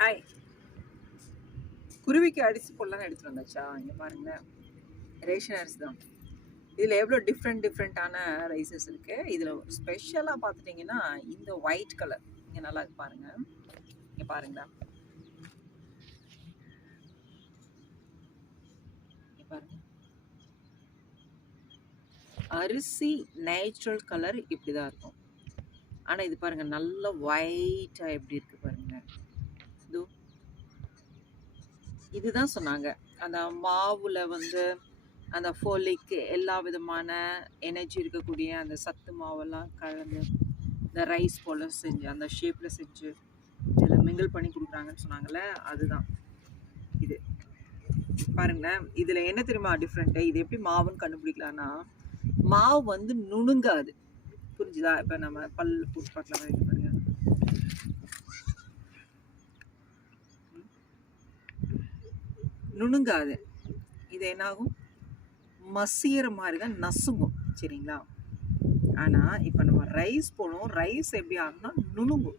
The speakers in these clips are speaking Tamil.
ஹாய். குருவிக்கு அரிசி போடலான்னு எடுத்துகிட்டு வந்தாச்சா? இங்கே பாருங்களேன், ரேஷன் அரிசி தான். இதில் எவ்வளோ டிஃப்ரெண்ட்டான ரைஸஸ் இருக்குது. இதில் ஸ்பெஷலாக பார்த்துட்டிங்கன்னா இந்த ஒயிட் கலர் இங்கே நல்லா இருக்கு பாருங்கள். இங்கே பாருங்களா, இங்கே பாருங்க, அரிசி நேச்சுரல் கலர் இப்படி தான் இருக்கும். ஆனால் இது பாருங்கள், நல்ல ஒயிட்டாக எப்படி இருக்குது பாருங்கள். இதுதான் சொன்னாங்க, அந்த மாவில் வந்து அந்த ஃபோலிக் எல்லா விதமான எனர்ஜி இருக்கக்கூடிய அந்த சத்து மாவெல்லாம் கலந்து இந்த ரைஸ் போல் செஞ்சு அந்த ஷேப்பில் செஞ்சு இதில் மிங்கிள் பண்ணி கொடுக்குறாங்கன்னு சொன்னாங்கள்ல, அதுதான் இது. பாருங்களேன், இதில் என்ன தெரியுமா டிஃப்ரெண்ட்டு? இது எப்படி மாவுன்னு கண்டுபிடிக்கலான்னா, மாவு வந்து நுணுங்காது. புரிஞ்சுதா? இப்போ நம்ம பல் போட்டு பார்க்கலாம். இது பாருங்க, நுணுங்காது. இது என்னாகும், மசிகிற மாதிரி தான் நசுங்கும். சரிங்களா? ஆனால் இப்போ நம்ம ரைஸ் போடுவோம், ரைஸ் எப்படி ஆகும்னா நுணுங்கும்.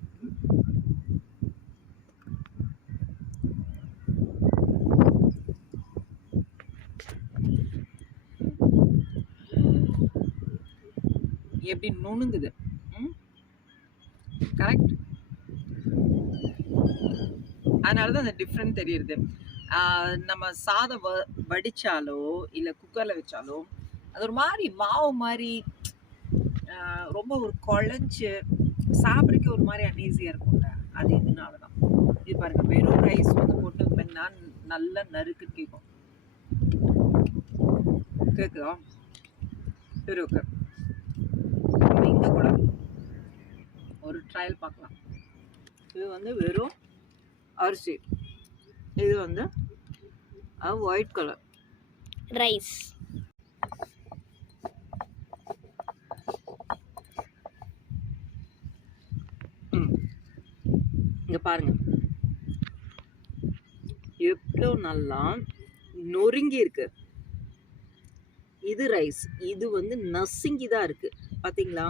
எப்படி நுணுங்குது. கரெக்ட். அதனால தான் அந்த டிஃப்ரெண்ட் தெரியுது. நம்ம சாதம் வடித்தாலோ இல்லை குக்கரில் வச்சாலோ அது ஒரு மாதிரி மாவு மாதிரி ரொம்ப ஒரு குழஞ்சி சாப்பிட்றதுக்கு ஒரு மாதிரி அன்ஈஸியாக இருக்கும்ல, அது இதனால தான். இது பாருங்கள், வெறும் ரைஸ் வந்து போட்டு பண்ணா நல்ல நறுக்கு கேட்கும். கேட்குதா? சரி, ஓகே. இங்கே கூட ஒரு ட்ரையல் பார்க்கலாம். இது வந்து வெறும் அரிசி, இது வந்து ஒயிட் கலர் ரைஸ். இங்கே பாருங்க, எவ்வளோ நல்லா நொறுங்கி இருக்கு. இது ரைஸ், இது வந்து நசுங்கி தான் இருக்கு. பார்த்தீங்களா?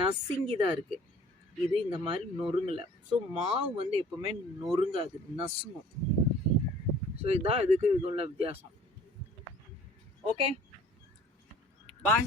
நசுங்கி தான் இருக்கு. இது இந்த மாதிரி நொறுங்கலை. ஸோ மாவு வந்து எப்பவுமே நொறுங்காது, நசுங்கும். ஸோ இதுதான் இதுக்கு இது உள்ள வித்தியாசம். ஓகே, பாய்.